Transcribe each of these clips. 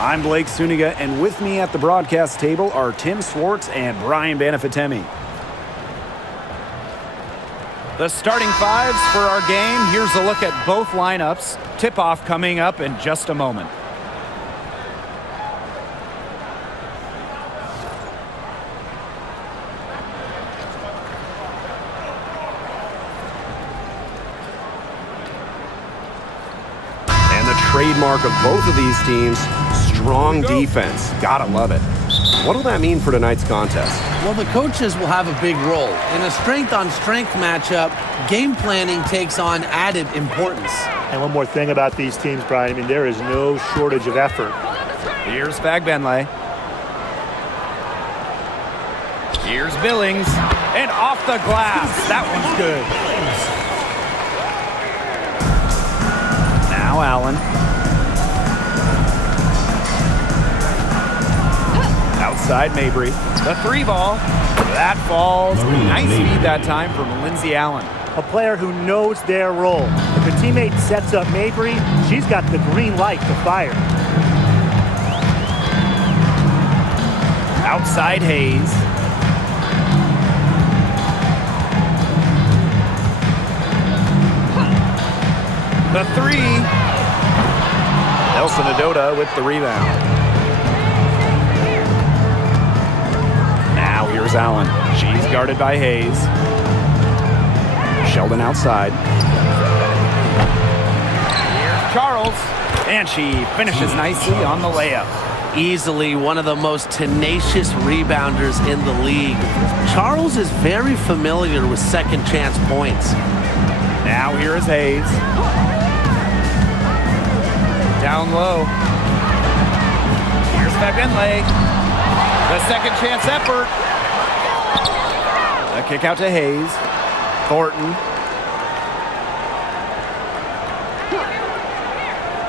I'm Blake Suniga, and with me at the broadcast table are Tim Swartz and Brian Banafitemi. The starting fives for our game. Here's a look at both lineups. Tip-off coming up in just a moment. And the trademark of both of these teams, strong defense. Gotta love it. What will that mean for tonight's contest? Well, the coaches will have a big role. In a strength-on-strength matchup, game planning takes on added importance. And one more thing about these teams, Brian. I mean, there is no shortage of effort. Here's Fagbenle. Here's Billings. And off the glass. That one's good. Now Allen. Outside Mabry. The three ball. That falls. Nice feed that time from Lindsey Allen. A player who knows their role. If a teammate sets up Mabry, she's got the green light to fire. Outside Hayes. The three. Nelson Adota with the rebound. Now here's Allen. She's guarded by Hayes. Sheldon outside. Here's Charles. And she finishes nicely on the layup. Easily one of the most tenacious rebounders in the league. Charles is very familiar with second chance points. Now here is Hayes. Down low. Here's Fagbenle. The second chance effort. A kick out to Hayes. Thornton.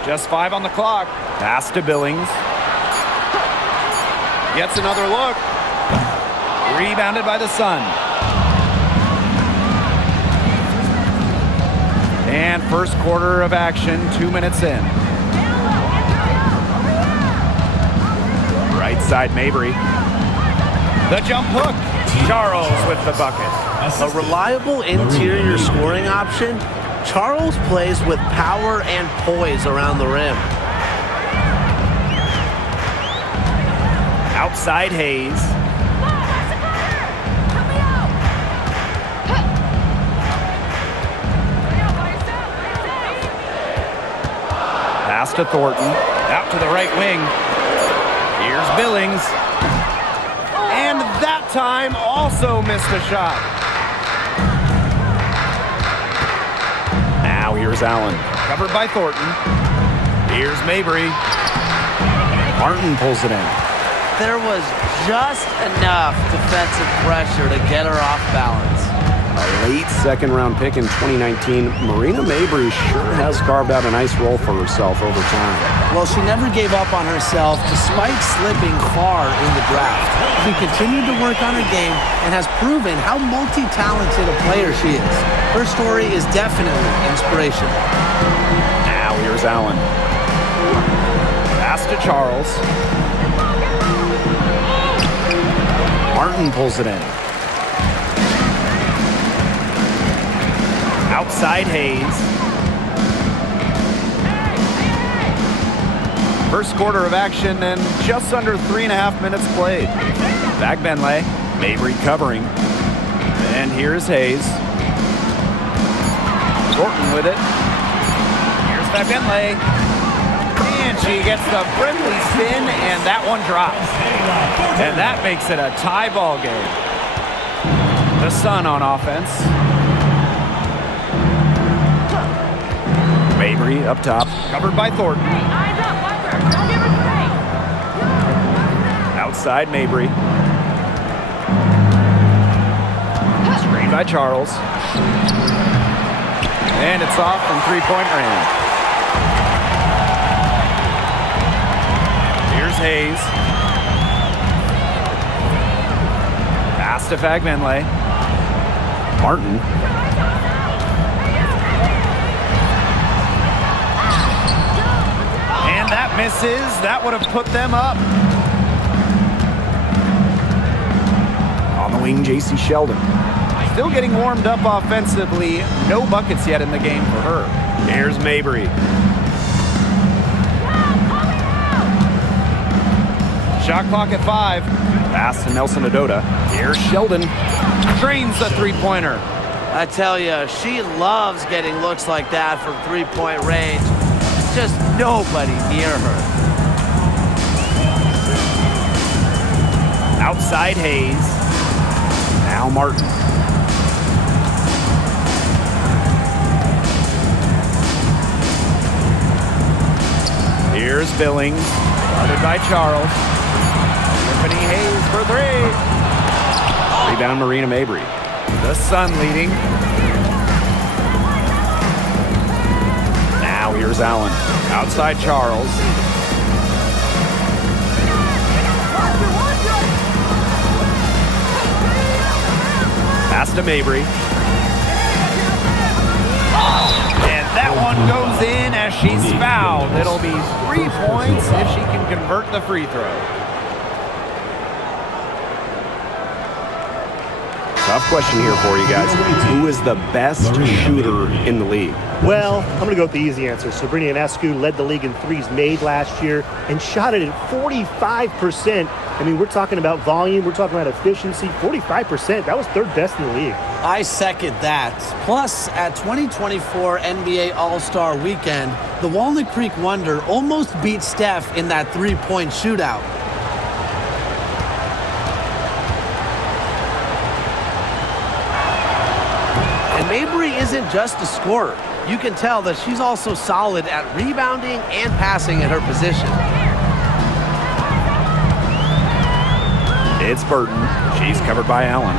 Just 5 on the clock. Pass to Billings. Gets another look. Rebounded by the Sun. And first quarter of action, 2 minutes in. Right side Mabry. The jump hook. Charles with the bucket. A reliable interior scoring option, Charles plays with power and poise around the rim. Outside Hayes. Pass to Thornton. Out to the right wing. Here's Billings. And that time also missed a shot. Now here's Allen. Covered by Thornton. Here's Mabry. Martin pulls it in. There was just enough defensive pressure to get her off balance. A late second-round pick in 2019, Marina Mabry sure has carved out a nice role for herself over time. Well, she never gave up on herself despite slipping far in the draft. She continued to work on her game and has proven how multi-talented a player she is. Her story is definitely inspirational. Now here's Allen. Pass to Charles. Martin pulls it in. Outside Hayes. First quarter of action and just under 3.5 minutes played. Fagbenle, Mabry covering. And here's Hayes. Thornton with it. Here's Fagbenle. And she gets the friendly spin, and that one drops. And that makes it a tie ball game. The Sun on offense. Mabry up top, covered by Thornton. Outside Mabry. Screen by Charles. And it's off from three-point range. Here's Hayes. Pass to Fagbenle. Martin. And that misses. That would have put them up. On the wing, J.C. Sheldon. Still getting warmed up offensively. No buckets yet in the game for her. Here's Mabry. Shot clock at 5. Pass to Nelson Adota. Here's Sheldon. Drains the three-pointer. I tell you, she loves getting looks like that from three-point range. Just nobody near her. Outside Hayes. Now Martin. Here's Billings. Guarded by Charles. Tiffany Hayes for 3. Rebound Marina Mabry. The Sun leading. Now here's Allen. Outside Charles. Pass to Mabry. And that one goes in as she's fouled. It'll be 3 points if she can convert the free throw. Tough question here for you guys. Who is the best shooter in the league? Well, I'm going to go with the easy answer. Sabrina Ionescu led the league in threes made last year and shot it at 45%. I mean, we're talking about volume. We're talking about efficiency. 45%. That was third best in the league. I second that. Plus, at 2024 NBA All-Star Weekend, the Walnut Creek Wonder almost beat Steph in that three-point shootout. And Mabry isn't just a scorer. You can tell that she's also solid at rebounding and passing at her position. It's Burton. She's covered by Allen.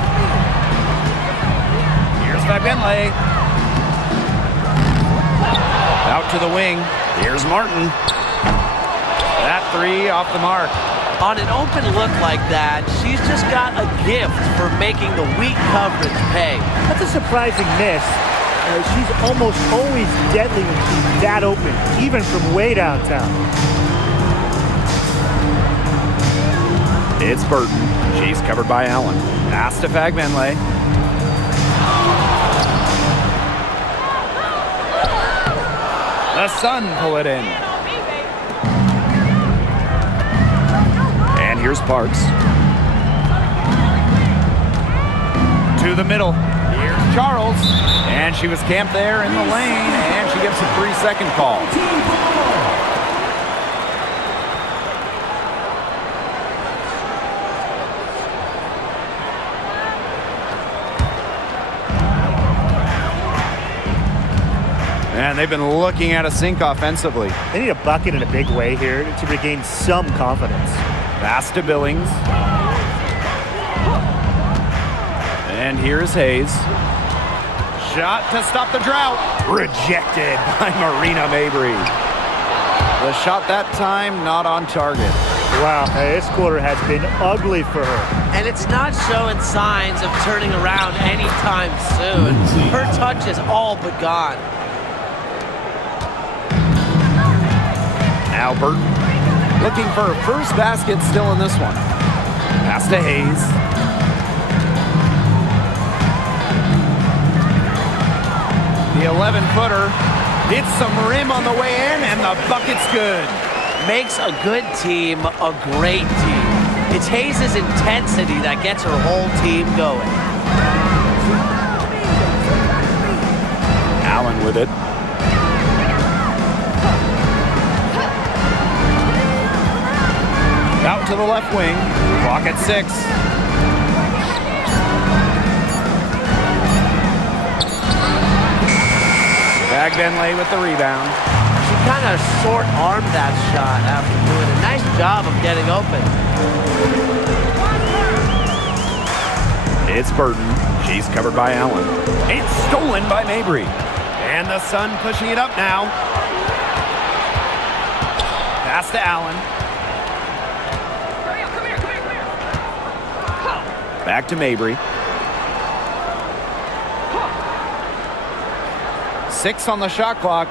Here's Fabenle. Out to the wing. Here's Martin. That 3 off the mark. On an open look like that, she's just got a gift for making the weak coverage pay. That's a surprising miss. She's almost always deadly when she's that open, even from way downtown. It's Burton. She's covered by Allen. Pass to Fabenle. The Sun pull it in. And here's Parks. To the middle. Here's Charles. And she was camped there in the lane, and she gets a 3-second call. And they've been looking at a sink offensively. They need a bucket in a big way here to regain some confidence. Pass to Billings. And here's Hayes. Shot to stop the drought. Rejected by Marina Mabry. The shot that time not on target. Wow, this quarter has been ugly for her. And it's not showing signs of turning around anytime soon. Her touch is all but gone. Now Burton looking for her first basket still in this one. Pass to Hayes. The 11-footer hits some rim on the way in, and the bucket's good. Makes a good team a great team. It's Hayes' intensity that gets her whole team going. Allen with it. Out to the left wing. Clock at 6. Fabenle with the rebound. She kind of short-armed that shot after doing a nice job of getting open. It's Burton. She's covered by Allen. It's stolen by Mabry. And the Sun pushing it up now. Pass to Allen. Back to Mabry. 6 on the shot clock.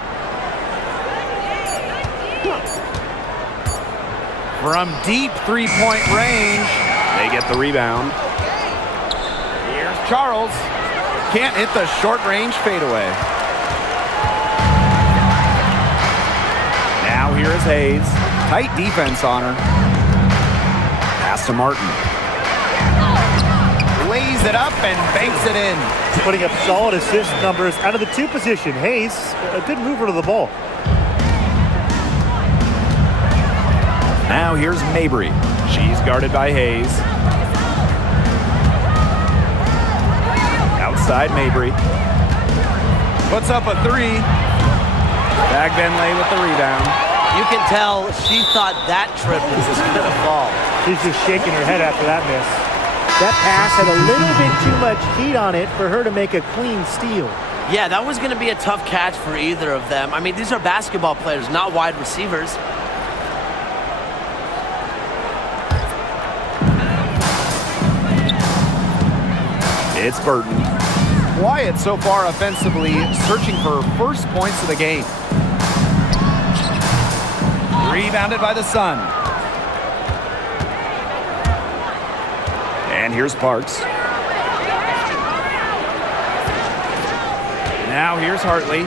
From deep three-point range. They get the rebound. Here's Charles. Can't hit the short-range fadeaway. Now here is Hayes. Tight defense on her. Pass to Martin. Lays it up and banks it in. Putting up solid assist numbers out of the two position. Hayes, a good mover to the ball. Now here's Mabry. She's guarded by Hayes. Outside Mabry. Puts up a three. Bag Benley with the rebound. You can tell she thought that triple was going to fall. She's just shaking her head after that miss. That pass had a little bit too much heat on it for her to make a clean steal. Yeah, that was going to be a tough catch for either of them. I mean, these are basketball players, not wide receivers. It's Burton. Wyatt so far offensively searching for first points of the game. Rebounded by the Sun. And here's Parks. Now here's Hartley.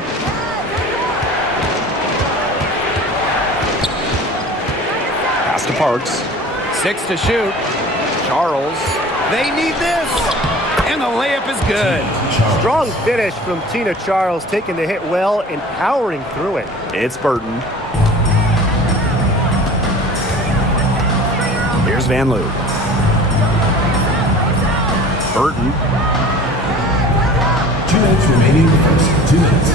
Pass to Parks. 6 to shoot. Charles. They need this. And the layup is good. Strong finish from Tina Charles, taking the hit well and powering through it. It's Burton. Here's Van Loo. Burton. 2 minutes remaining. 2 minutes.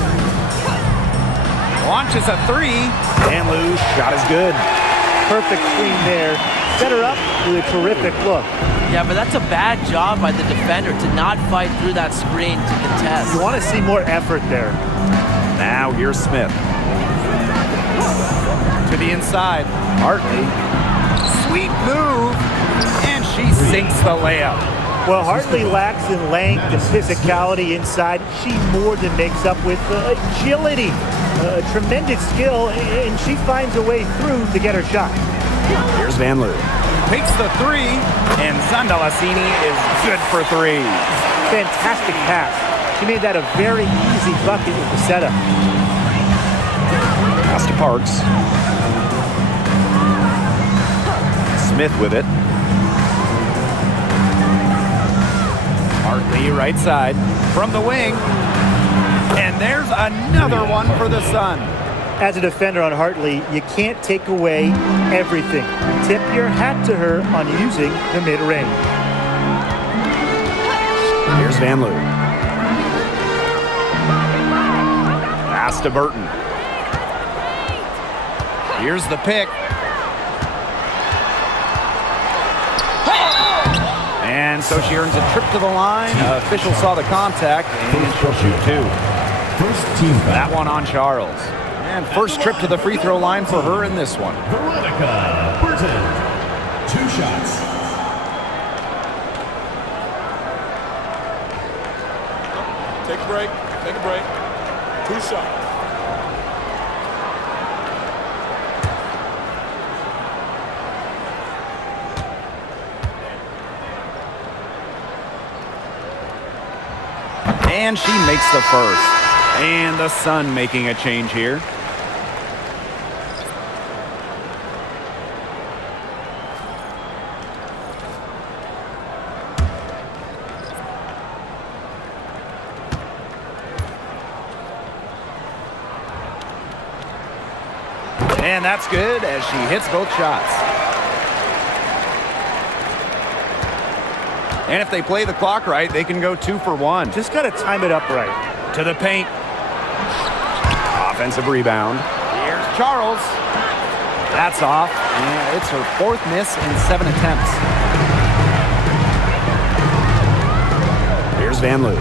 Launches a three. Van Loo's shot is good. Perfect screen there. Set her up with a terrific look. Yeah, but that's a bad job by the defender to not fight through that screen to contest. You want to see more effort there. Now here's Smith. To the inside. Hartley. Sweet move. And she sinks the layup. Well, Hartley lacks in length and physicality inside. She more than makes up with agility, tremendous skill, and she finds a way through to get her shot. Here's Van Loo. Takes the three, and Zandalassini is good for three. Fantastic pass. She made that a very easy bucket with the setup. Pass to Parks. Smith with it. Hartley right side from the wing. And there's another one for the Sun. As a defender on Hartley, you can't take away everything. Tip your hat to her on using the mid-range. Here's Van Loo. Pass to Burton. Here's the pick. And so she earns a trip to the line. Official saw the contact, and she'll shoot two. First team That one on Charles. And first trip to the free throw line for her in this one. Veronica Burton. 2 shots. Take a break. Take a break. 2 shots. And she makes the first. And the Sun making a change here. And that's good as she hits both shots. And if they play the clock right, they can go 2 for 1. Just got to time it up right. To the paint. Offensive rebound. Here's Charles. That's off. And it's her 4th miss in 7 attempts. Here's Van Loo.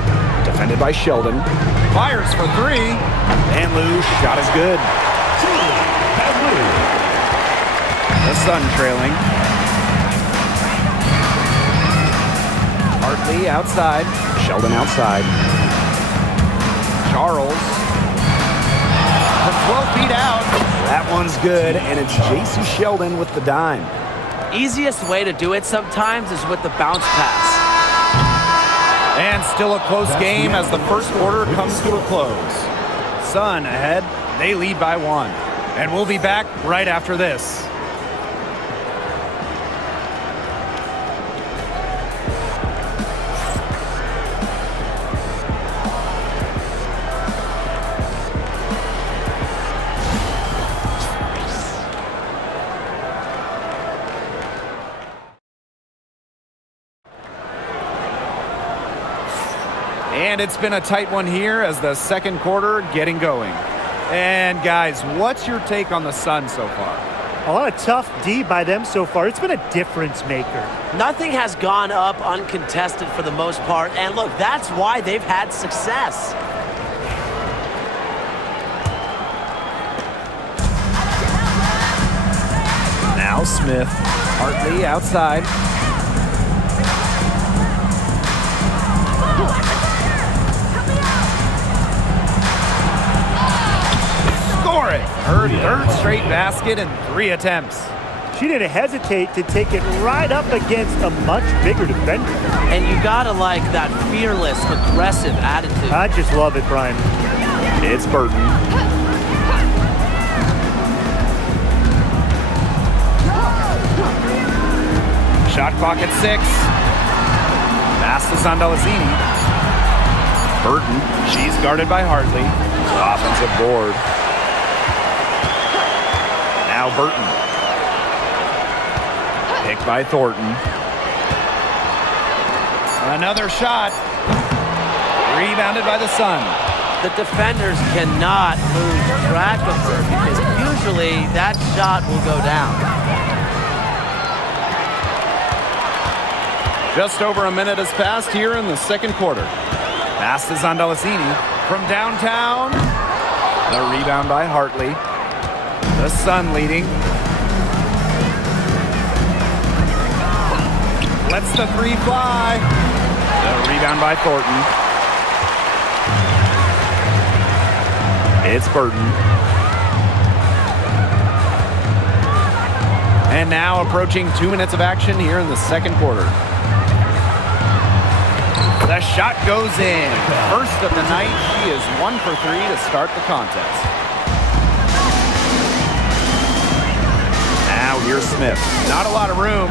Defended by Sheldon. Fires for 3. Van Loo's shot is good. The Sun trailing. Hartley outside. Sheldon outside. Charles. From 12 feet out. That one one's good, and it's J.C. Sheldon with the dime. Easiest way to do it sometimes is with the bounce pass. And still a close game as the first quarter comes to a close. Sun ahead. They lead by 1. And we'll be back right after this. And it's been a tight one here as the second quarter getting going. And guys, what's your take on the Suns so far? A lot of tough D by them so far. It's been a difference maker. Nothing has gone up uncontested for the most part. And look, that's why they've had success. Now Smith, Hartley outside. Score it! Her third straight basket in 3 attempts. She didn't hesitate to take it right up against a much bigger defender. And you gotta like that fearless, aggressive attitude. I just love it, Brian. It's Burton. Shot clock at 6. Pass to Zandalazini. Burton, she's guarded by Hartley. Offensive board. Now Burton. Picked by Thornton. Another shot. Rebounded by the Sun. The defenders cannot lose track of her because usually that shot will go down. Just over a minute has passed here in the second quarter. Pass to Zandalazini from downtown. The rebound by Hartley. The Sun leading. Lets the 3 fly. The rebound by Thornton. It's Burton. And now approaching 2 minutes of action here in the second quarter. The shot goes in. First of the night, she is 1 for 3 to start the contest. Now here's Smith. Not a lot of room.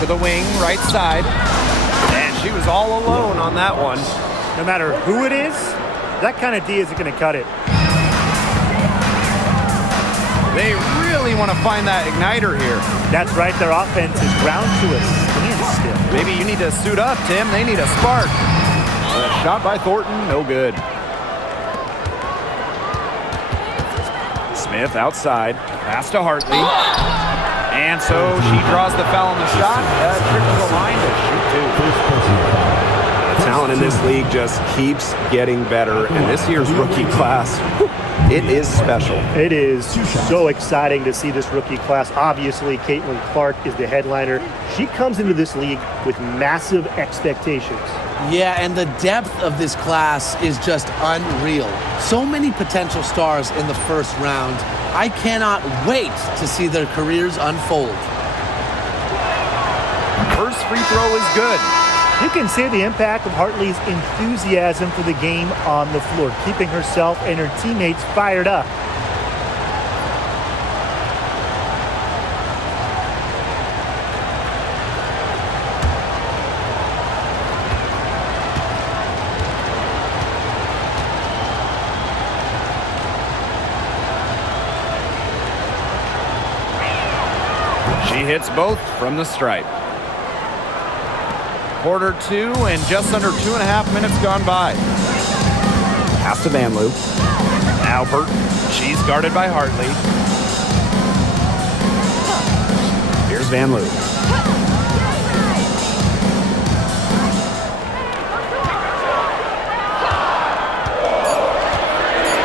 To the wing, right side. And she was all alone on that one. No matter who it is, that kind of D isn't going to cut it. They really want to find that igniter here. That's right. Their offense is ground to a standstill. Maybe you need to suit up, Tim. They need a spark. A shot by Thornton, no good. Smith outside. Pass to Hartley. And so she draws the foul on the shot. Trip to the line to shoot 2. The talent in this league just keeps getting better, and this year's rookie class, it is special. It is so exciting to see this rookie class. Obviously, Caitlin Clark is the headliner. She comes into this league with massive expectations. Yeah, and the depth of this class is just unreal. So many potential stars in the first round. I cannot wait to see their careers unfold. First free throw is good. You can see the impact of Hartley's enthusiasm for the game on the floor, keeping herself and her teammates fired up. She hits both from the stripe. Quarter 2 and just under 2.5 minutes gone by. Pass to Van Loo. Now Burton. She's guarded by Hartley. Here's Van Loo.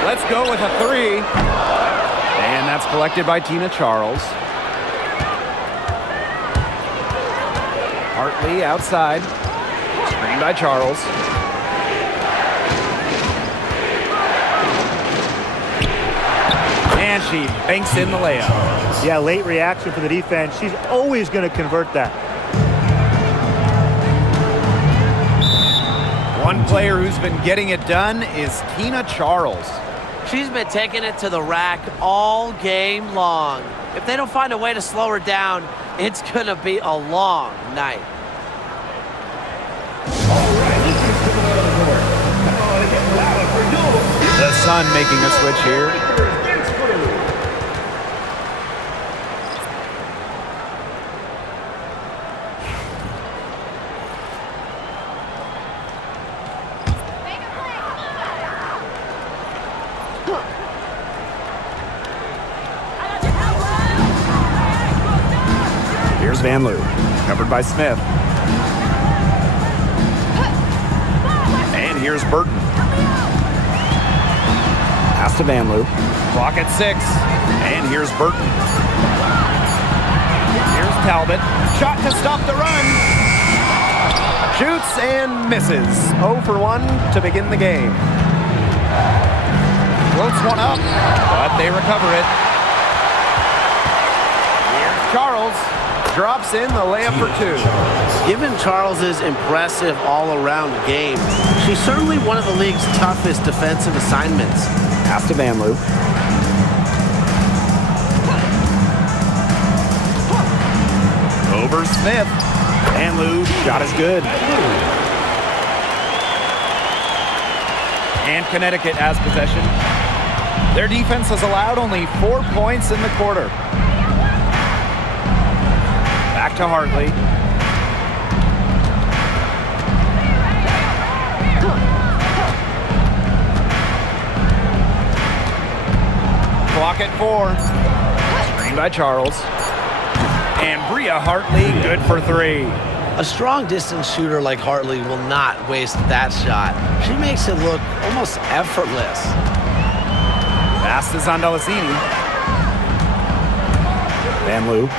Let's go with a 3. And that's collected by Tina Charles. Hartley outside. Screen by Charles. And she banks in the layup. Yeah, late reaction for the defense. She's always going to convert that. One player who's been getting it done is Tina Charles. She's been taking it to the rack all game long. If they don't find a way to slow her down, it's going to be a long night. The Sun making a switch here. Here's Van Loo, covered by Smith. And here's Burton. Pass to Van Loo. Clock at 6. And here's Burton. Here's Talbot. Shot to stop the run. Shoots and misses. 0 for 1 to begin the game. Floats one up, but they recover it. Here's Charles. Drops in the layup for 2. Given Charles's impressive all-around game, she's certainly one of the league's toughest defensive assignments. Pass to Van Loo. Over Smith. Van Loo, shot is good. And Connecticut has possession. Their defense has allowed only 4 points in the quarter. Back to Hartley. Clock at 4. Screen by Charles. And Bria Hartley, good for 3. A strong distance shooter like Hartley will not waste that shot. She makes it look almost effortless. Pass to Zondalicini. Van Loo.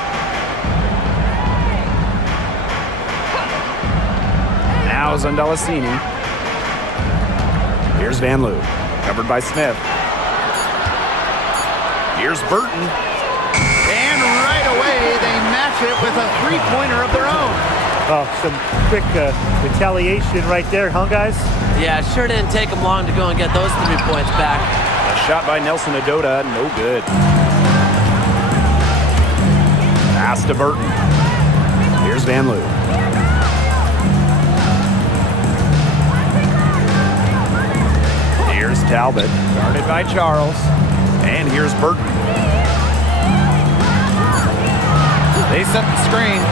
Now Zondalicini. Here's Van Loo, covered by Smith. Here's Burton. And right away, they match it with a three-pointer of their own. Oh, some quick retaliation right there, huh, guys? Yeah, it sure didn't take them long to go and get those 3 points back. A shot by Nelson Adota, no good. Pass to Burton. Here's Van Loo. Here's Talbot. Guarded by Charles. And here's Burton. They set the screen.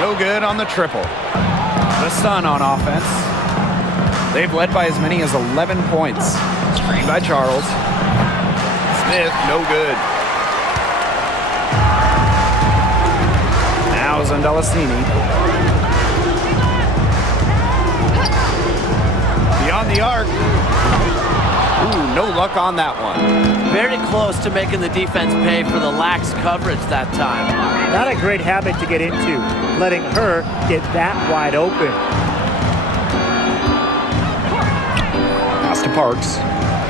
No good on the triple. The Sun on offense. They've led by as many as 11 points. Screen by Charles. Smith, no good. Now Zondalicini. Beyond the arc. Ooh, no luck on that one. Very close to making the defense pay for the lax coverage that time. Not a great habit to get into, letting her get that wide open. Pass to Parks.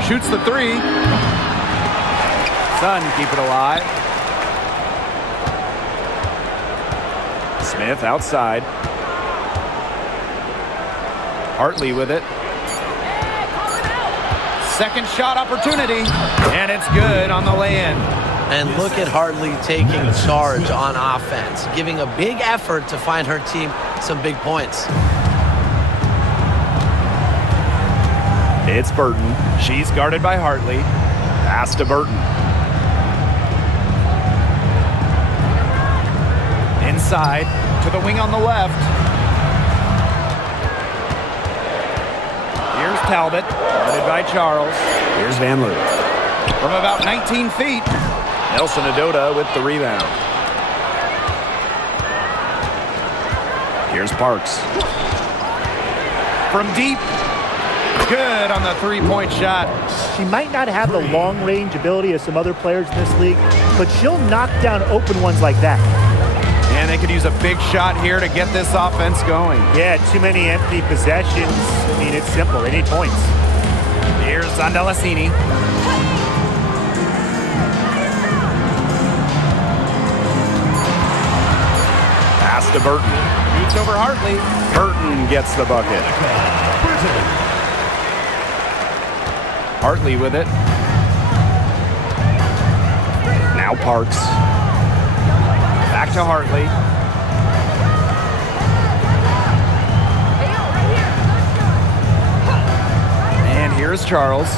Shoots the 3. Sun keep it alive. Smith outside. Hartley with it. Second shot opportunity, and it's good on the lay-in. And look at Hartley taking charge on offense, giving a big effort to find her team some big points. It's Burton. She's guarded by Hartley. Pass to Burton. Inside to the wing on the left. Here's Talbot, guarded by Charles. Here's Van Loo. From about 19 feet. Nelson Adota with the rebound. Here's Parks. From deep. Good on the three-point shot. She might not have the long-range ability of some other players in this league, but she'll knock down open ones like that. And they could use a big shot here to get this offense going. Yeah, too many empty possessions. I mean, it's simple. They need points. Here's Zandalasini. Pass to Burton. Shoots over Hartley. Burton gets the bucket. Hartley with it. Now Parks. Back to Hartley. And here's Charles.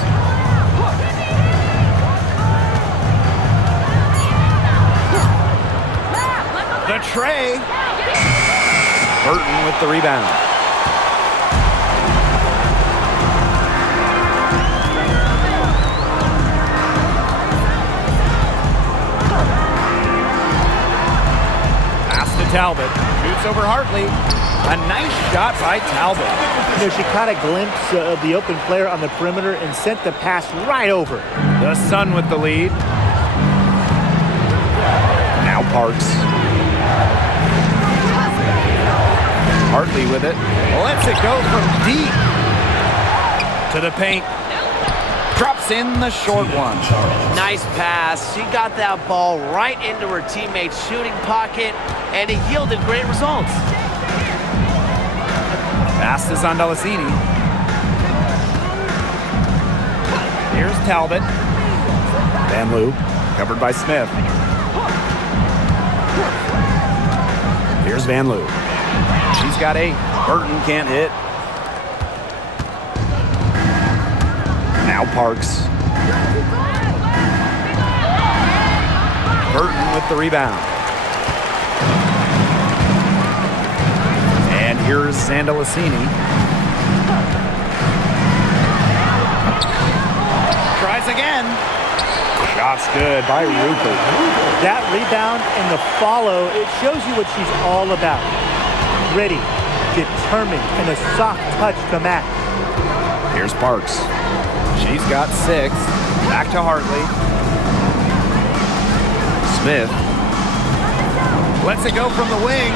The tray. Burton with the rebound. Pass to Talbot. Shoots over Hartley. A nice shot by Talbot. You know, she caught a glimpse of the open player on the perimeter and sent the pass right over. The Sun with the lead. Now Parks. Hartley with it. Lets it go from deep to the paint. Drops in the short one. Nice pass. She got that ball right into her teammate's shooting pocket, and it yielded great results. Pass to Zandalasini. Here's Talbot. Van Loo, covered by Smith. Here's Van Loo. She's got 8. Burton can't hit. Now Parks. Burton with the rebound. And here's Zandalasini. Tries again. Shot's good by Rupert. That rebound and the follow, it shows you what she's all about. Ready, determined, and a soft touch to match. Here's Parks. She's got 6. Back to Hartley. Smith. Lets it go from the wing.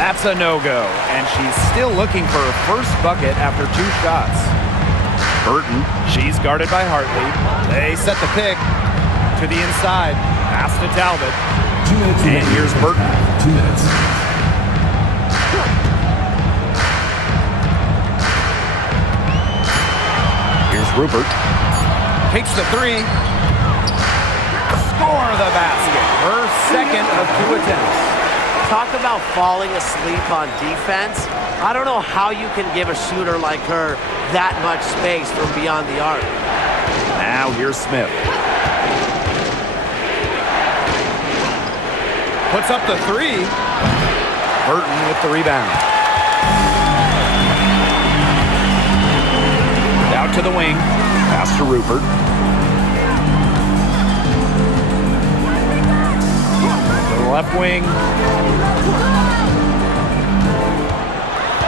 That's a no-go. And she's still looking for her first bucket after 2 shots. Burton. She's guarded by Hartley. They set the pick to the inside. Pass to Talbot. 2 minutes. And here's Burton. 2 minutes. Here's Rupert. Takes the 3. Score the basket. Her second of 2 attempts. Talk about falling asleep on defense. I don't know how you can give a shooter like her that much space from beyond the arc. Now here's Smith. Puts up the 3. Burton with the rebound. Out to the wing. Pass to Rupert. To the left wing.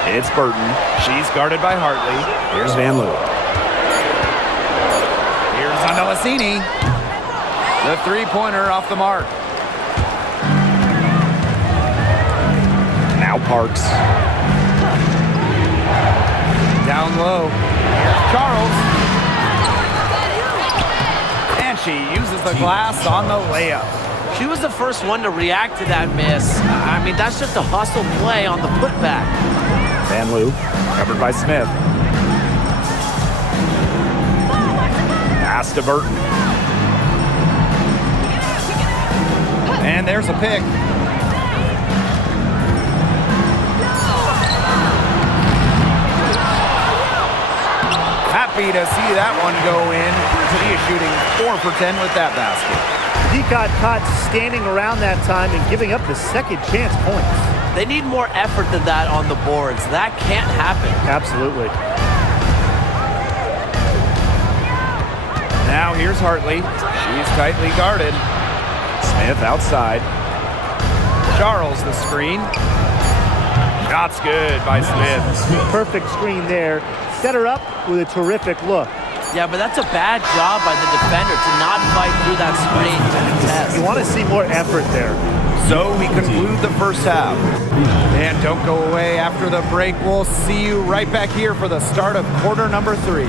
It's Burton. She's guarded by Hartley. Here's Van Loo. Here's Zandalasini. The 3-pointer off the mark. Now Parks. Down low. Here's Charles. And she uses the glass on the layup. She was the first one to react to that miss. I mean, that's just a hustle play on the putback. Van Loo, covered by Smith. Pass to Burton. And there's a pick. Happy to see that one go in. She is shooting 4 for 10 with that basket. Got caught standing around that time and giving up the second chance points. They need more effort than that on the boards. That can't happen. Absolutely. Now here's Hartley. She's tightly guarded. Smith outside. Charles the screen. Shot's good by Smith. Perfect screen there. Set her up with a terrific look. Yeah, but that's a bad job by the defender to not fight through that screen to contest. You want to see more effort there. So we conclude the first half. And don't go away after the break. We'll see you right back here for the start of quarter number 3.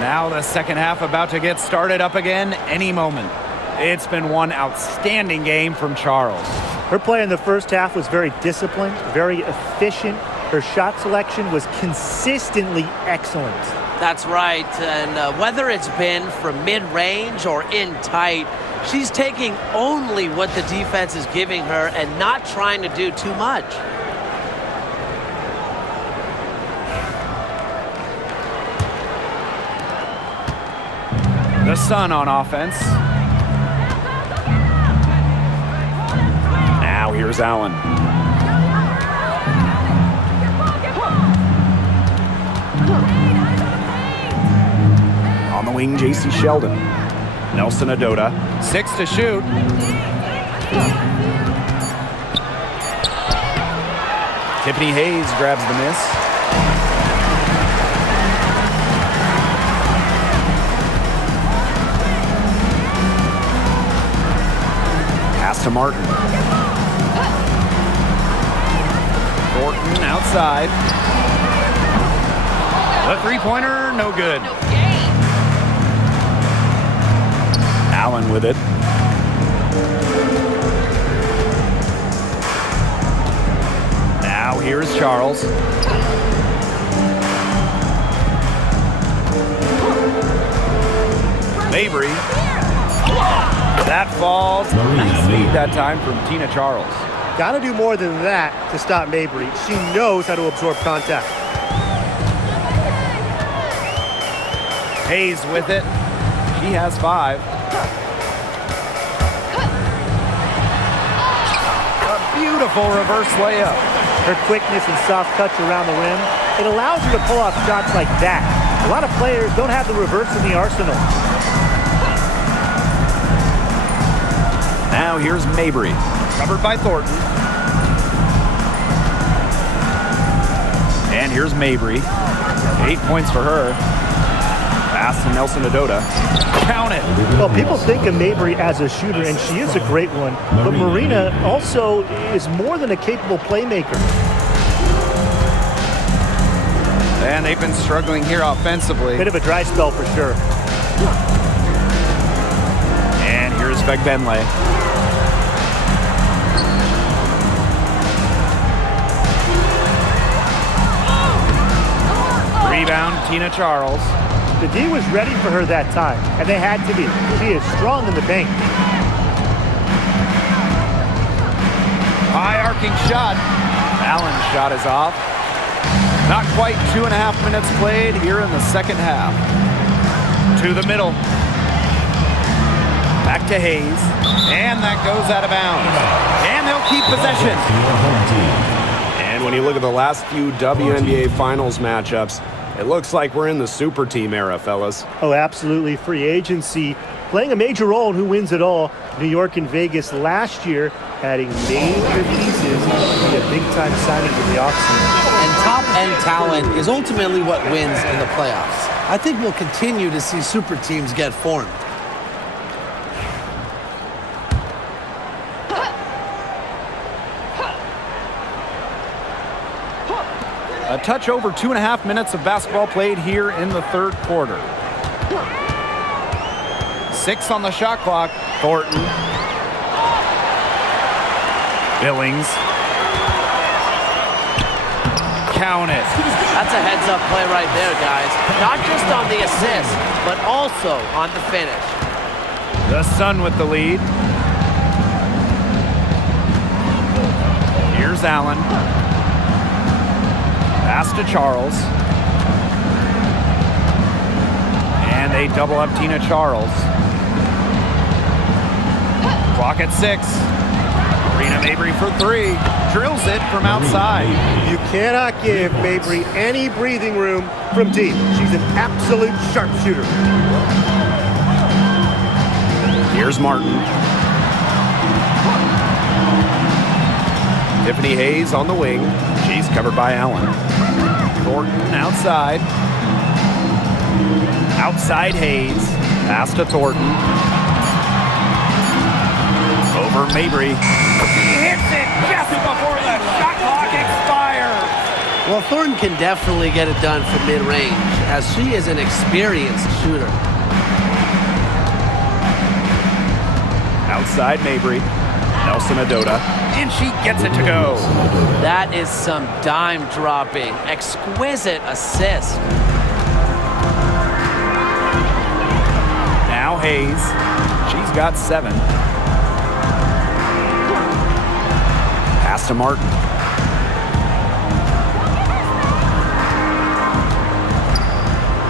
Now the second half about to get started up again any moment. It's been one outstanding game from Charles. Her play in the first half was very disciplined, very efficient. Her shot selection was consistently excellent. That's right, and whether it's been from mid-range or in tight, she's taking only what the defense is giving her and not trying to do too much. The Sun on offense. Now here's Allen. On the wing, J.C. Sheldon. Nelson Adota. 6 to shoot. Tiffany Hayes grabs the miss. To Martin. Thornton outside. The three-pointer, no good. Allen with it. Now here's Charles. Mabry. That falls. Nice lead that time from Tina Charles. Got to do more than that to stop Mabry. She knows how to absorb contact. Hayes with it. She has 5. A beautiful reverse layup. Her quickness and soft touch around the rim, it allows her to pull off shots like that. A lot of players don't have the reverse in the arsenal. Now here's Mabry. Covered by Thornton. And here's Mabry. 8 points for her. Pass to Nelson Adota. Count it. Well, people think of Mabry as a shooter, and she is a great one. But Marina also is more than a capable playmaker. And they've been struggling here offensively. Bit of a dry spell for sure. And here's Begbenle. Rebound, Tina Charles. The D was ready for her that time, and they had to be. She is strong in the paint. High arcing shot. Allen's shot is off. Not quite 2.5 minutes played here in the second half. To the middle. Back to Hayes. And that goes out of bounds. And they'll keep possession. And when you look at the last few WNBA Finals matchups, it looks like we're in the super team era, fellas. Oh, absolutely. Free agency playing a major role in who wins it all. New York and Vegas last year adding major pieces to be a big-time signing in the offseason. And top-end talent is ultimately what wins in the playoffs. I think we'll continue to see super teams get formed. A touch over 2.5 minutes of basketball played here in the third quarter. 6 on the shot clock. Thornton. Billings. Count it. That's a heads-up play right there, guys. Not just on the assist, but also on the finish. The Sun with the lead. Here's Allen. Pass to Charles. And they double up Tina Charles. Clock at 6. Rena Mabry for 3. Drills it from outside. You cannot give Mabry any breathing room from deep. She's an absolute sharpshooter. Here's Martin. Tiffany Hayes on the wing. She's covered by Allen. Thornton outside. Outside Hayes. Pass to Thornton. Over Mabry. He hits it just before the shot clock expires. Well, Thornton can definitely get it done from mid-range, as she is an experienced shooter. Outside Mabry. Nelson Adota. And she gets it to go. That is some dime-dropping, exquisite assist. Now Hayes. She's got 7. Pass to Martin.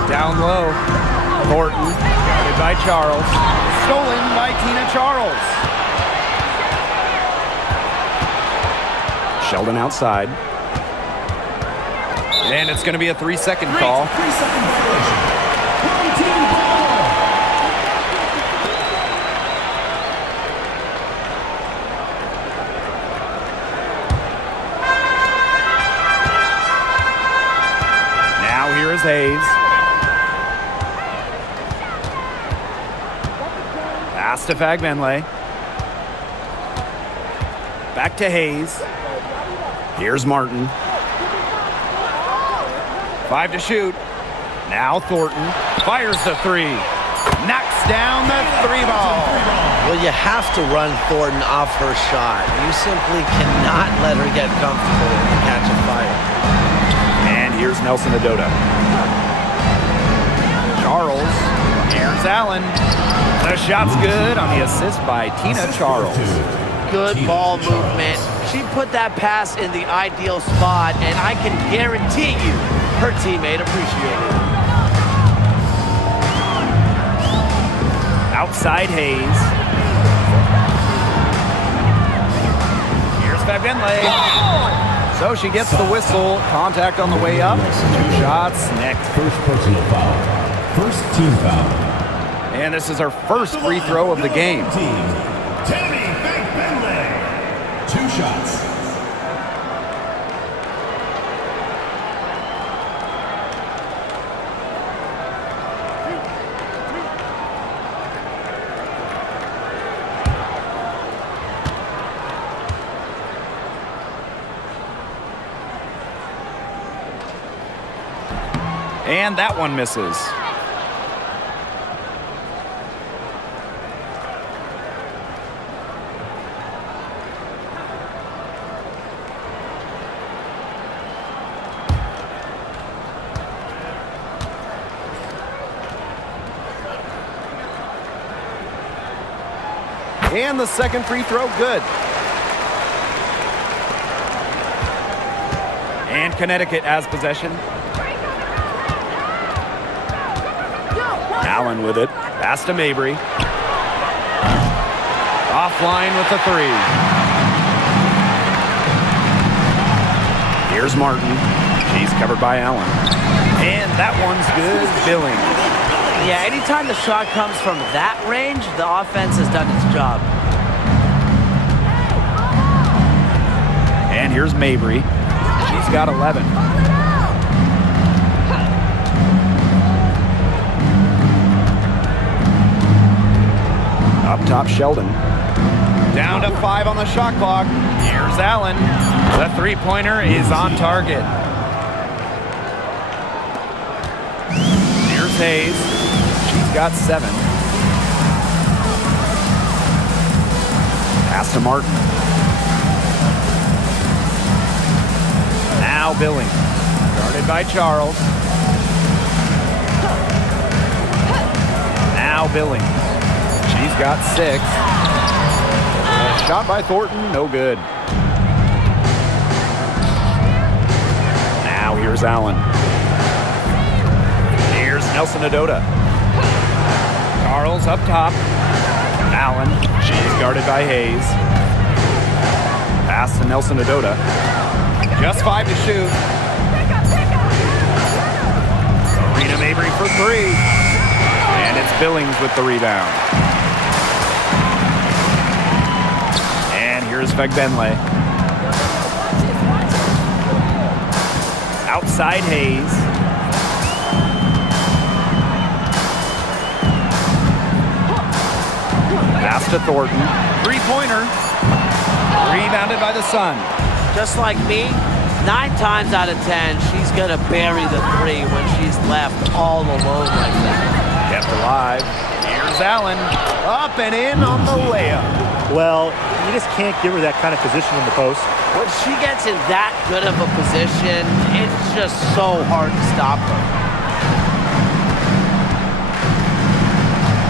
Down low. Thornton. Guarded by Charles. Stolen by Tina Charles. Sheldon outside. And it's going to be a 3-second call. 3-second violation. Home team ball. Now here is Hayes. Pass to Fagbenle. Back to Hayes. Here's Martin. 5 to shoot. Now Thornton fires the 3. Knocks down the 3 ball. Well, you have to run Thornton off her shot. You simply cannot let her get comfortable in the catch of fire. And here's Nelson Adota. Charles. Here's Allen. The shot's good on the assist by Tina Charles. Good ball movement. She put that pass in the ideal spot, and I can guarantee you her teammate appreciated it. Outside Hayes. Here's Fagbenle. So she gets the whistle. Contact on the way up. 2 shots next. First personal foul. First team foul. And this is her first free throw of the game. Team. Tammy Fagbenle. 2 shots. And that one misses. And the second free throw, good. And Connecticut has possession. Allen with it. Pass to Mabry. Offline with the 3. Here's Martin. She's covered by Allen. And that one's good. Billings. Yeah, anytime the shot comes from that range, the offense has done its job. And here's Mabry. She's got 11. Up top, Sheldon. Down to 5 on the shot clock. Here's Allen. The 3-pointer is on target. Here's Hayes. She's got 7. Pass to Martin. Now Billings. Guarded by Charles. Now Billings. She's got 6. Shot by Thornton, no good. Now here's Allen. Here's Nelson Adota. Charles up top. Allen. She's guarded by Hayes. Pass to Nelson Adota. Just 5 to shoot. Serena Mabry for 3. And it's Billings with the rebound. And here's Fagbenle. Outside Hayes. Pass to Thornton. 3-pointer. Rebounded by the Sun. Just like me, 9 times out of 10, she's going to bury the 3 when she's left all alone like that. Kept alive. Here's Allen. Up and in on the layup. Well, you just can't give her that kind of position in the post. When she gets in that good of a position, it's just so hard to stop her.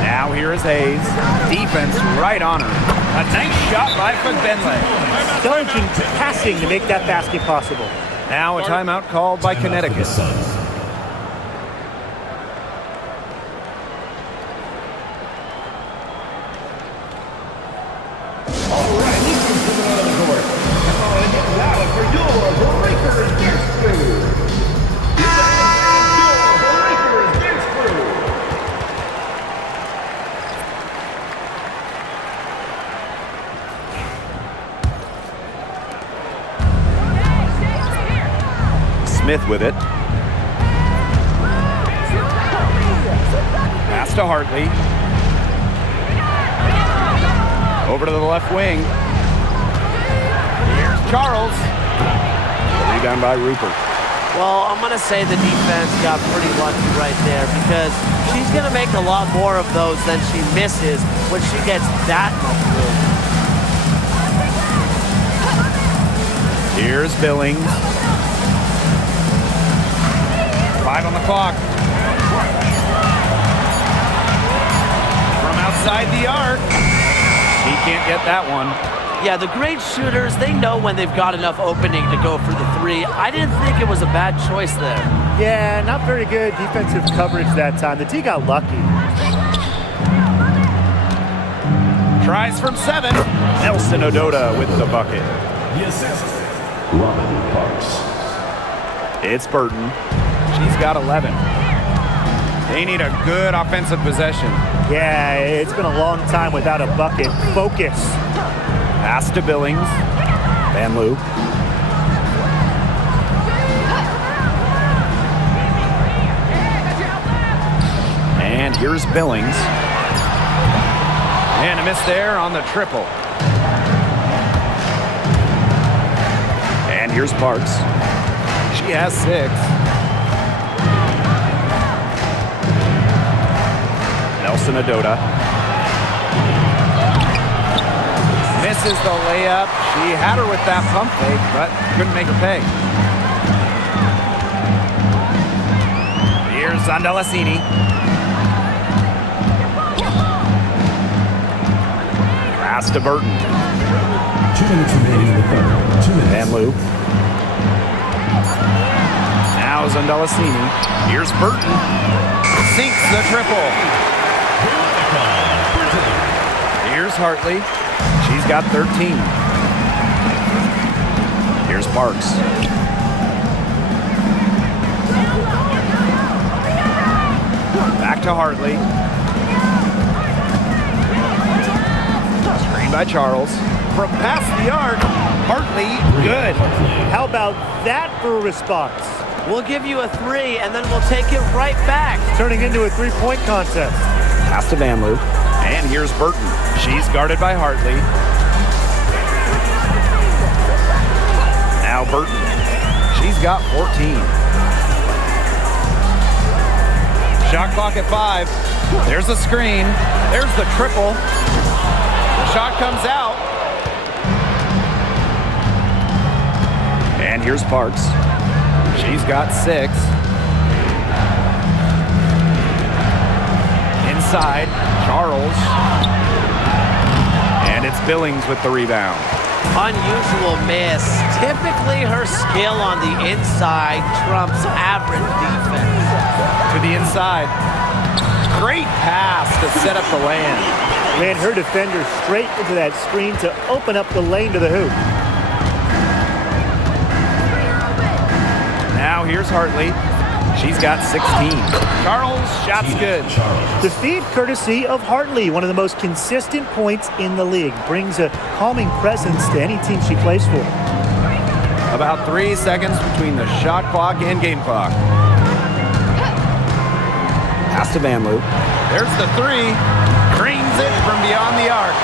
Now here is Hayes. Defense right on her. A nice shot by Fagbenle. Intelligent passing to make that basket possible. Now a timeout called by Connecticut. Smith with it. Pass to Hartley. Over to the left wing. Here's Charles. Rebound by Rupert. Well, I'm going to say the defense got pretty lucky right there because she's going to make a lot more of those than she misses when she gets that much room. Here's Billings. 5 on the clock. From outside the arc. He can't get that one. Yeah, the great shooters, they know when they've got enough opening to go for the 3. I didn't think it was a bad choice there. Yeah, not very good defensive coverage that time. The D got lucky. Tries from 7. Nelson Adota with the bucket. The assist, Robin Parks. It's Burton. She's got 11. They need a good offensive possession. Yeah, it's been a long time without a bucket. Focus. Pass to Billings. Van Loo. And here's Billings. And a miss there on the triple. And here's Parks. She has 6. Nelson Adota. Misses the layup. She had her with that pump fake, but couldn't make her pay. Here's Zandalasini. Pass to Burton. 2 minutes remaining in the third. 2 minutes. Van Loo. Now Zandalasini. Here's Burton. Sinks the triple. Here's Hartley. She's got 13. Here's Parks. Back to Hartley. Screen by Charles. From past the arc, Hartley, good. How about that for a response? We'll give you a 3, and then we'll take it right back. Turning into a 3-point contest. Pass to Van Loo. And here's Burton. She's guarded by Hartley. Now Burton. She's got 14. Shot clock at 5. There's the screen. There's the triple. The shot comes out. And here's Parks. She's got 6. Inside, Charles. And it's Billings with the rebound. Unusual miss. Typically, her skill on the inside trumps average defense. To the inside. Great pass to set up the lane. Ran her defender straight into that screen to open up the lane to the hoop. Now here's Hartley. She's got 16. Charles, shot's good. The feed courtesy of Hartley, one of the most consistent points in the league. Brings a calming presence to any team she plays for. About 3 seconds between the shot clock and game clock. Pass to Van Loo. There's the 3. Creams it from beyond the arc.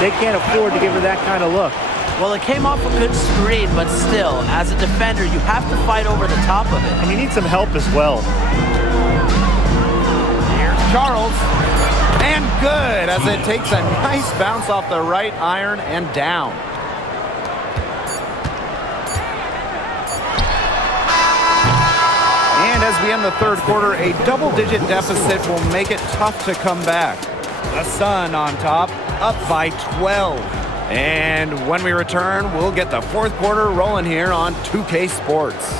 They can't afford to give her that kind of look. Well, it came off a good screen, but still, as a defender, you have to fight over the top of it. And you need some help as well. Here's Charles. And good, as it takes a nice bounce off the right iron and down. And as we end the third quarter, a double-digit deficit will make it tough to come back. The Sun on top, up by 12. And when we return, we'll get the fourth quarter rolling here on 2K Sports.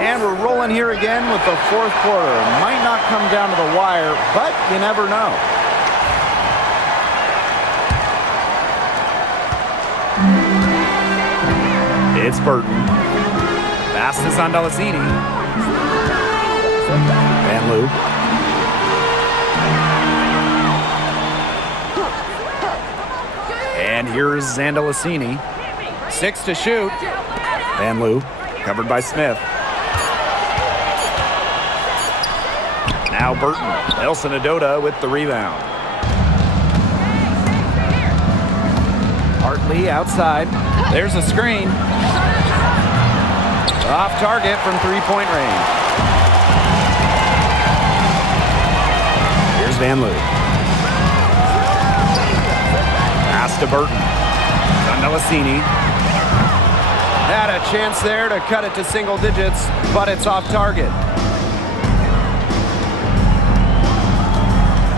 And we're rolling here again with the fourth quarter. Might not come down to the wire, but you never know. It's Burton. Pass is on Delasini. Van Loo. And here's Zandalasini. 6 to shoot. Van Loo. Covered by Smith. Now Burton. Nelson Adota with the rebound. Hartley outside. There's a screen. Off target from three-point range. Here's Van Loo. Pass to Burton. Delasini. Had a chance there to cut it to single digits, but it's off target.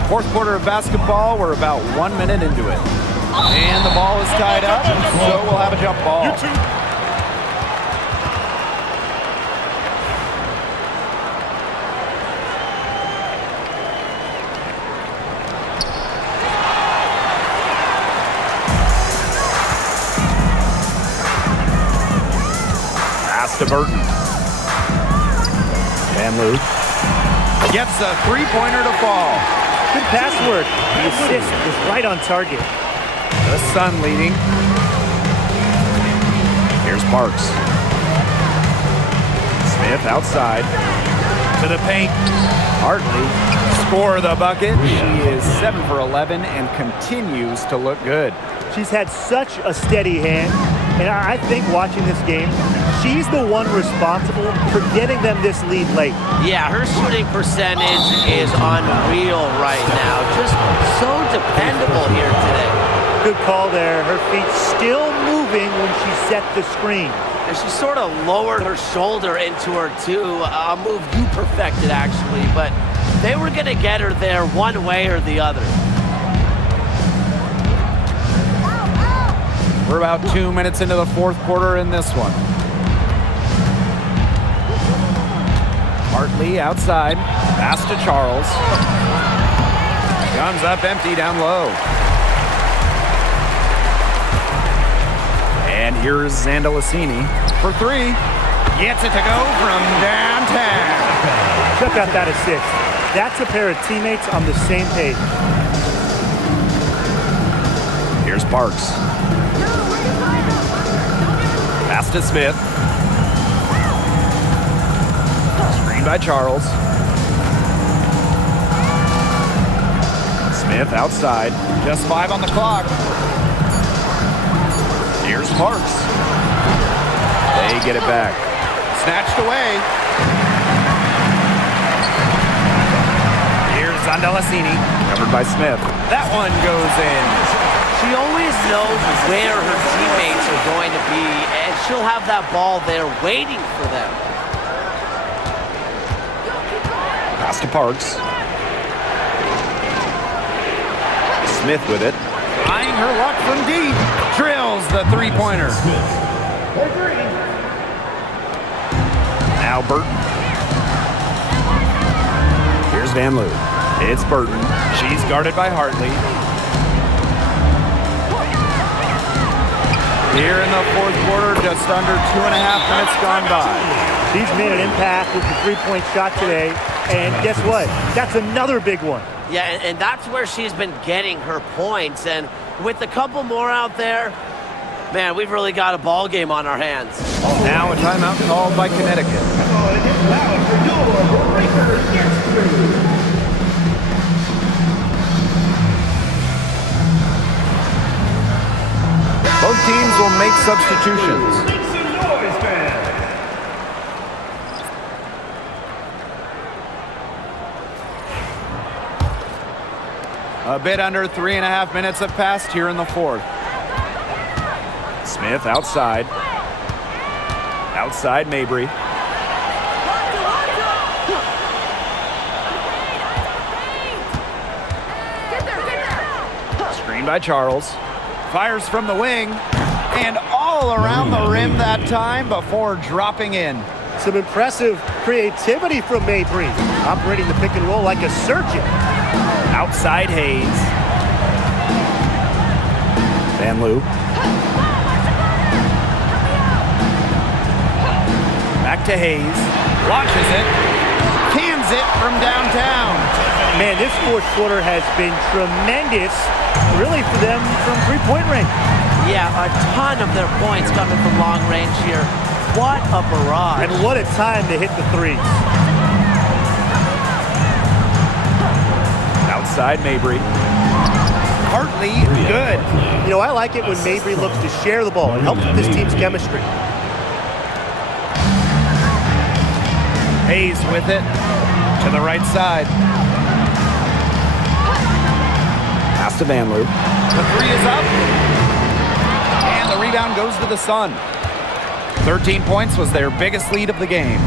Fourth quarter of basketball, we're about 1 minute into it. And the ball is tied up, so we'll have a jump ball. Pass to Burton. Van Loo. Gets a three-pointer to fall. Good pass work. The assist was right on target. The Sun leading. Here's Parks. Smith outside. To the paint. Hartley. Score the bucket. She is 7 for 11 and continues to look good. She's had such a steady hand. And I think watching this game, she's the one responsible for getting them this lead late. Yeah, her shooting percentage is unreal right now. Just so dependable here today. Good call there. Her feet still moving when she set the screen. And she sort of lowered her shoulder into her, too. A move you perfected, actually. But they were going to get her there one way or the other. We're about 2 minutes into the fourth quarter in this one. Hartley outside. Pass to Charles. Comes up empty down low. And here's Zandalasini for 3. Gets it to go from downtown. Check out that assist. That's a pair of teammates on the same page. Here's Parks. Pass to Smith. Screen by Charles. Smith outside. Just 5 on the clock. Here's Parks. They get it back. Snatched away. Here's Zondelasini. Covered by Smith. That one goes in. She always knows where her teammates are going to be, and she'll have that ball there waiting for them. Pass to Parks. Smith with it. Trying her luck from deep. Drills the three-pointer. Now Burton. Here's Van Loo. It's Burton. She's guarded by Hartley. Here in the fourth quarter, just under 2.5 minutes gone by. She's made an impact with the three-point shot today. And guess what? That's another big one. Yeah, and that's where she's been getting her points. And with a couple more out there, man, we've really got a ball game on our hands. Now a timeout called by Connecticut. Both teams will make substitutions. A bit under 3.5 minutes have passed here in the fourth. Smith outside. Outside Mabry. Screen by Charles. Fires from the wing and all around the rim that time before dropping in. Some impressive creativity from Mabry, operating the pick and roll like a surgeon. Outside Hayes. Van Loo. Back to Hayes. Launches it. Cans it from downtown. Man, this fourth quarter has been tremendous, really, for them from three-point range. Yeah, a ton of their points coming from long range here. What a barrage. And what a time to hit the threes. Outside Mabry. Hartley, good. You know, I like it when Mabry looks to share the ball. It helps with this team's chemistry. Hayes with it to the right side. Pass to Van Loo. The three is up. And the rebound goes to the Sun. 13 points was their biggest lead of the game.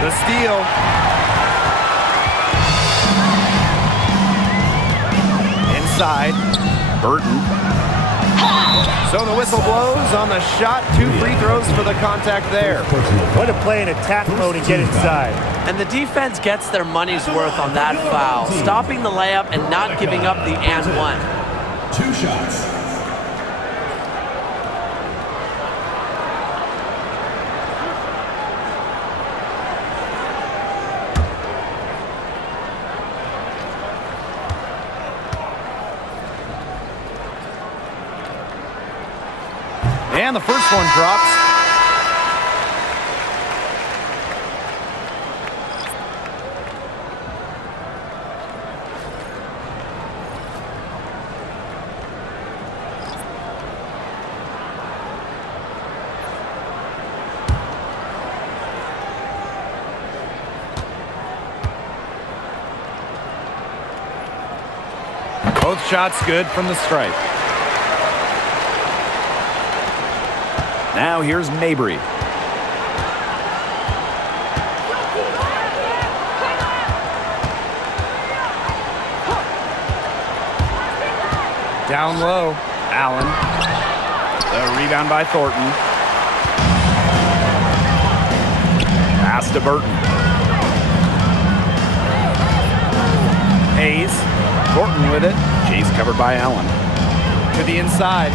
The steal. Inside. Burton. So the whistle blows on the shot. 2 free throws for the contact there. Way to play in attack mode and get inside. And the defense gets their money's worth on that foul, stopping the layup and not giving up the and one. 2 shots. And the first one drops. Both shots good from the stripe. Now here's Mabry. Down low, Allen. The rebound by Thornton. Pass to Burton. Hayes. Thornton with it. She's covered by Allen. To the inside.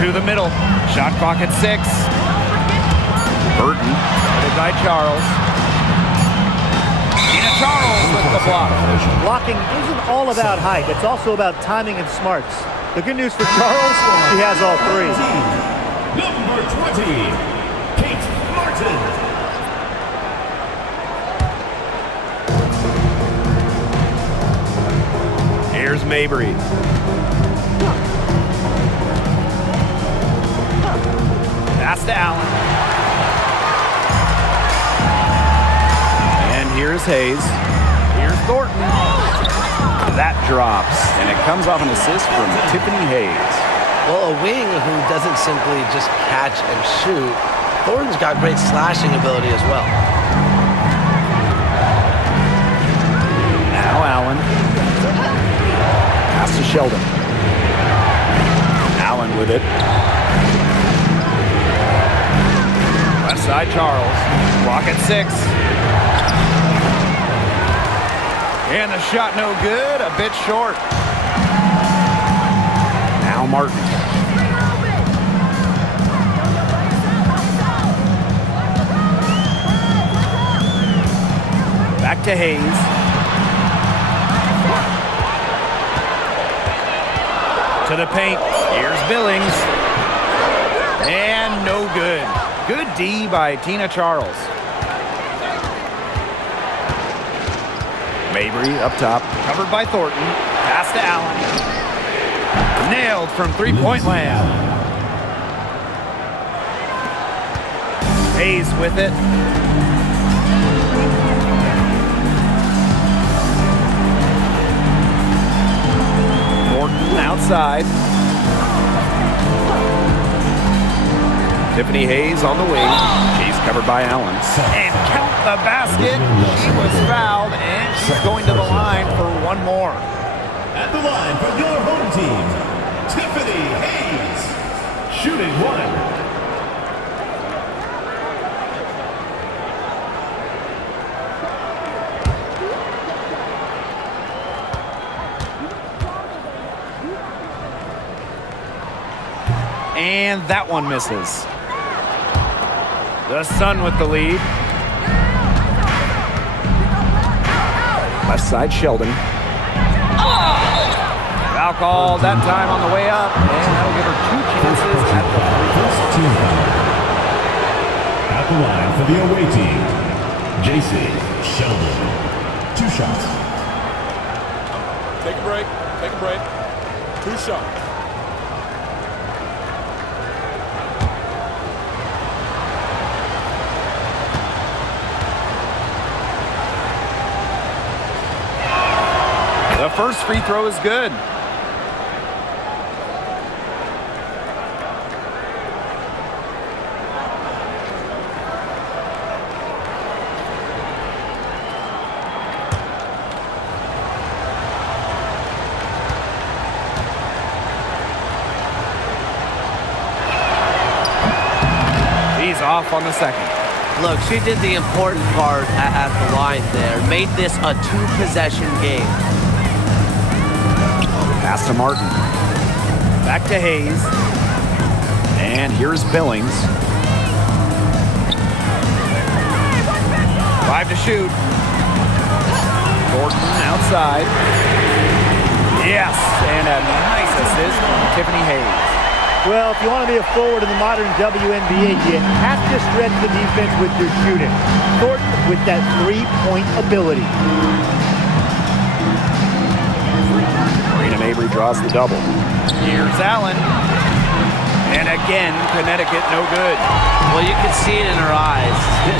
To the middle. Shot clock at 6. Burton. Guarded by Charles. Tina Charles with the block. Blocking isn't all about height. It's also about timing and smarts. The good news for Charles, she has all 3. Number 20, Kate Martin. Here's Mabry. Pass to Allen. And here's Hayes. Here's Thornton. That drops, and it comes off an assist from Tiffany Hayes. Well, a wing who doesn't simply just catch and shoot. Thornton's got great slashing ability as well. Now Allen. Pass to Sheldon. Allen with it. Left side, Charles. Clock at 6. And the shot no good, a bit short. Now Martin. Back to Hayes. To the paint. Here's Billings. And no good. Good D by Tina Charles. Mabry up top. Covered by Thornton. Pass to Allen. Nailed from three-point land. Hayes with it. Thornton outside. Tiffany Hayes on the wing. She's covered by Allen. And count the basket. She was fouled, and she's going to the line for one more. At the line for your home team, Tiffany Hayes. Shooting 1. And that one misses. The Sun with the lead. Left side, Sheldon. Foul call that time on the way up, and that'll give her 2 chances at the free throw. Team foul. At the line for the away team, JC Sheldon. 2 shots. Take a break. Take a break. 2 shots. The first free throw is good. He's off on the second. Look, she did the important part at the line there. Made this a 2-possession game. Pass to Martin. Back to Hayes. And here's Billings. 5 to shoot. Thornton outside. Yes, and a nice assist from Tiffany Hayes. Well, if you want to be a forward in the modern WNBA, you have to stretch the defense with your shooting. Thornton with that three-point ability. Mabry draws the double. Here's Allen. And again, Connecticut no good. Well, you could see it in her eyes.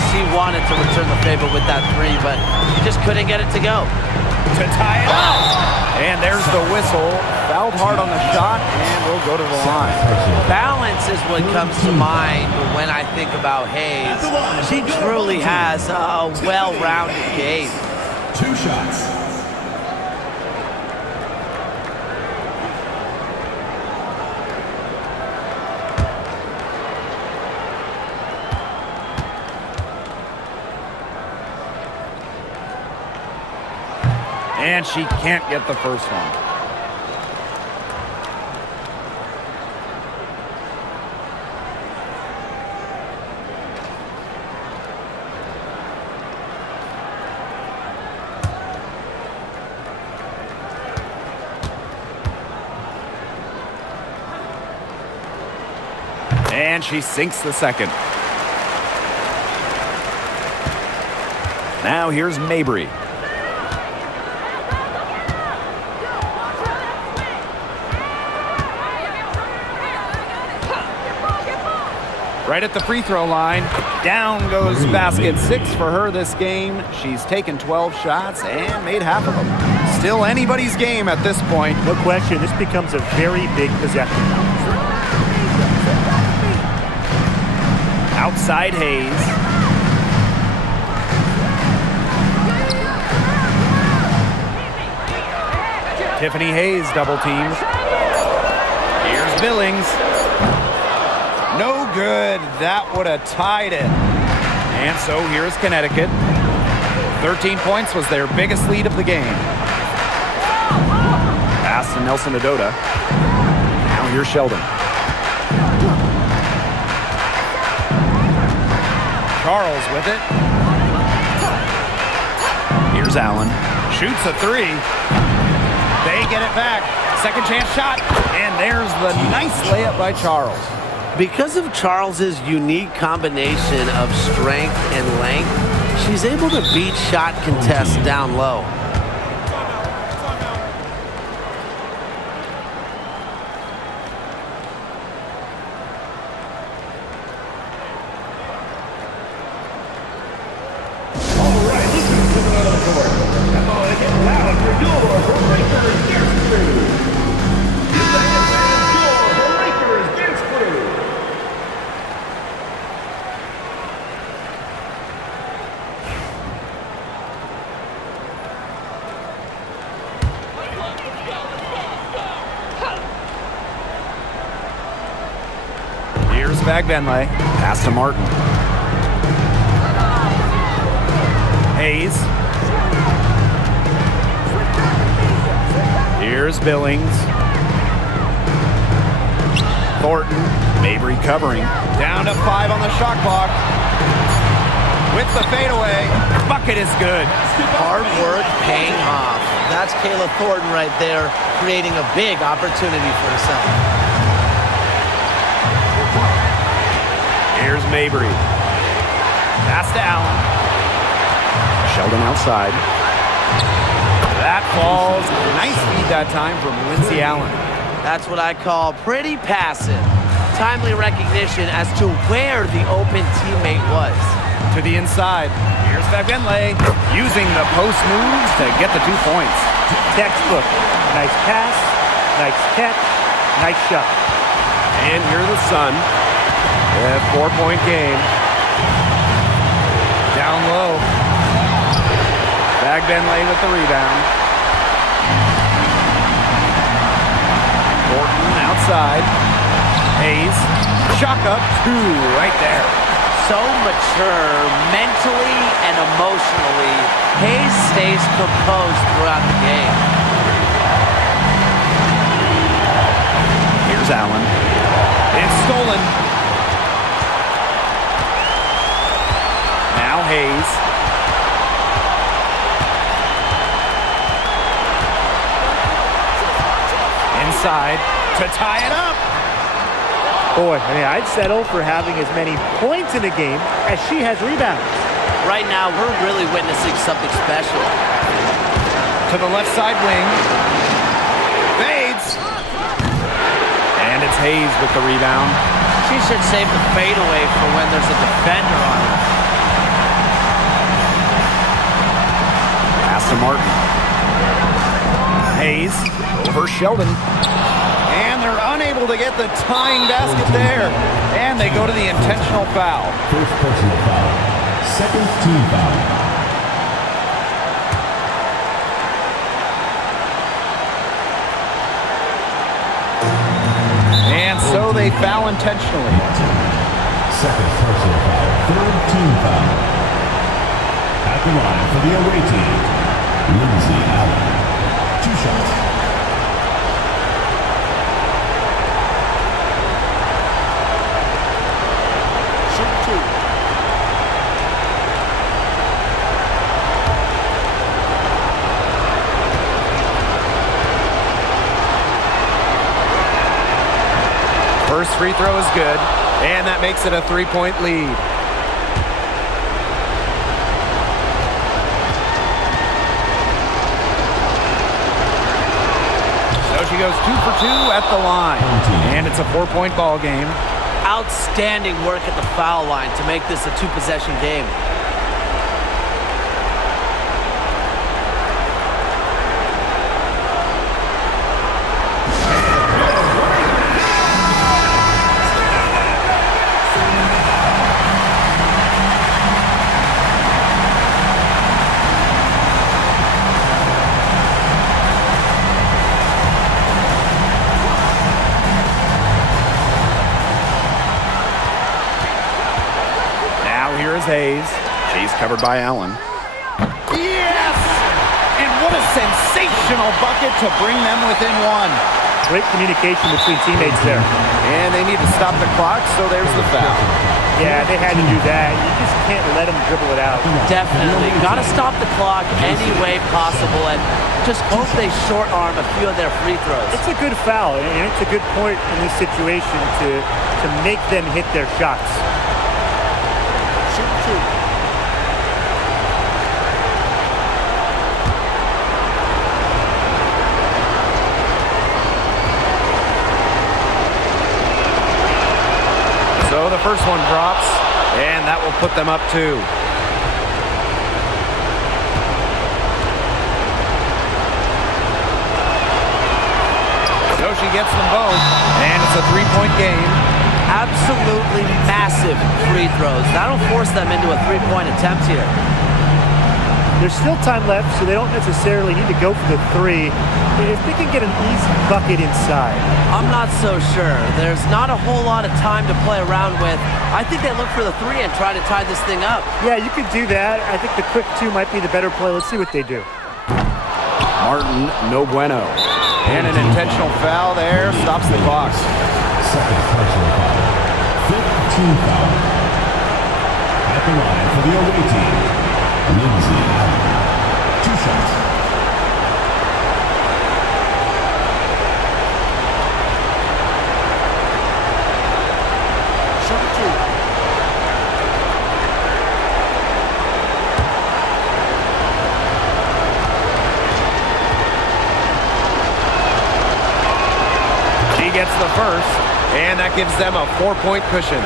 She wanted to return the favor with that 3, but she just couldn't get it to go. To tie it up. And there's the whistle. Fouled hard on the shot, and we'll go to the line. Balance is what comes to mind when I think about Hayes. She truly has a well-rounded game. 2 shots. And she can't get the first one. And she sinks the second. Now here's Mabry. Right at the free throw line. Down goes basket 6 for her this game. She's taken 12 shots and made half of them. Still anybody's game at this point. No question, this becomes a very big possession. Outside Hayes. Tiffany Hayes double teamed. Here's Billings. No good. That would have tied it. And so here's Connecticut. 13 points was their biggest lead of the game. Pass to Nelson Adota. Now here's Sheldon. Charles with it. Here's Allen. Shoots a 3. They get it back. Second chance shot. And there's the nice layup by Charles. Because of Charles's unique combination of strength and length, she's able to beat shot contests down low. Benley. Pass to Martin. Hayes. Here's Billings. Thornton. Mabry covering. Down to 5 on the shot clock. With the fadeaway. Bucket is good. Hard work paying off. That's Kayla Thornton right there, creating a big opportunity for herself. Here's Mabry. Pass to Allen. Sheldon outside. That falls. Nice feed that time from Lindsay Allen. That's what I call pretty passive. Timely recognition as to where the open teammate was. To the inside. Here's Benley using the post moves to get the 2 points. Textbook. Nice pass, nice catch, nice shot. And here the Sun. A 4-point game. Down low. Benley with the rebound. Thornton outside. Hayes. Shock up 2 right there. So mature mentally and emotionally. Hayes stays composed throughout the game. Here's Allen. It's stolen. Now Hayes. Inside to tie it up. Boy, I mean, I'd settle for having as many points in a game as she has rebounds. Right now, we're really witnessing something special. To the left side wing. Fades. And it's Hayes with the rebound. She should save the fadeaway for when there's a defender on her. Pass to Martin. Hayes over Sheldon. And they're unable to get the tying basket there. And they go to the intentional foul. First personal foul. Second team foul. And so they foul intentionally. Second personal foul. Third team foul. At the line for the away team, Lindsay Allen. 2 shots. First free throw is good, and that makes it a 3-point lead. So she goes 2 for 2 at the line, and it's a 4-point ball game. Outstanding work at the foul line to make this a two-possession game. Hayes. She's covered by Allen. Yes! And what a sensational bucket to bring them within one. Great communication between teammates there. And they need to stop the clock, so there's the foul. Yeah, they had to do that. You just can't let them dribble it out. Definitely. Got to stop the clock any way possible and just hope they short arm a few of their free throws. It's a good foul, and it's a good point in this situation to make them hit their shots. So the first one drops, and that will put them up 2. So she gets them both, and it's a 3-point game. Absolutely massive free throws. That'll force them into a three-point attempt here. There's still time left, so they don't necessarily need to go for the 3 if they can get an easy bucket inside. I'm not so sure. There's not a whole lot of time to play around with. I think they look for the 3 and try to tie this thing up. Yeah, you could do that. I think the quick 2 might be the better play. Let's see what they do. Martin, no bueno. And an intentional foul there stops the clock. Second personal foul. 5th team foul. At the line for the away team, Lindsay Allen. 2 shots. He gets the first, and that gives them a 4-point cushion.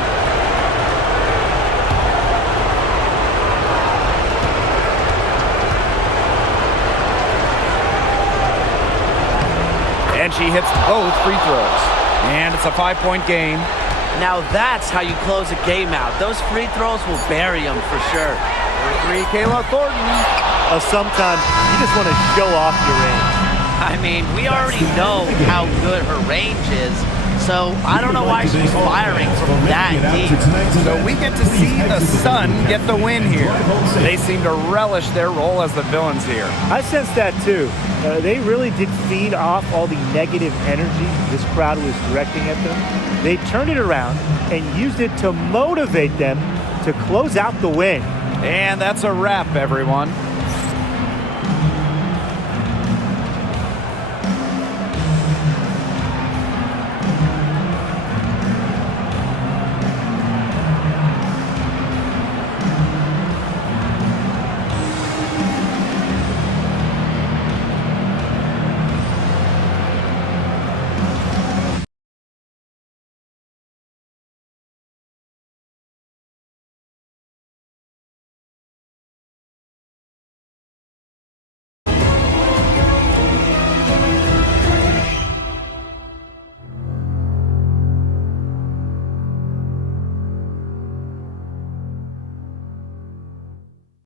And she hits both free throws. And it's a 5-point game. Now that's how you close a game out. Those free throws will bury them for sure. 3, Kayla Thornton. Sometimes you just want to show off your range. I mean, we already know how good her range is, so I don't know why she's firing from that deep. So we get to see the Sun get the win here. They seem to relish their role as the villains here. I sense that too. They really did feed off all the negative energy this crowd was directing at them. They turned it around and used it to motivate them to close out the win. And that's a wrap, everyone.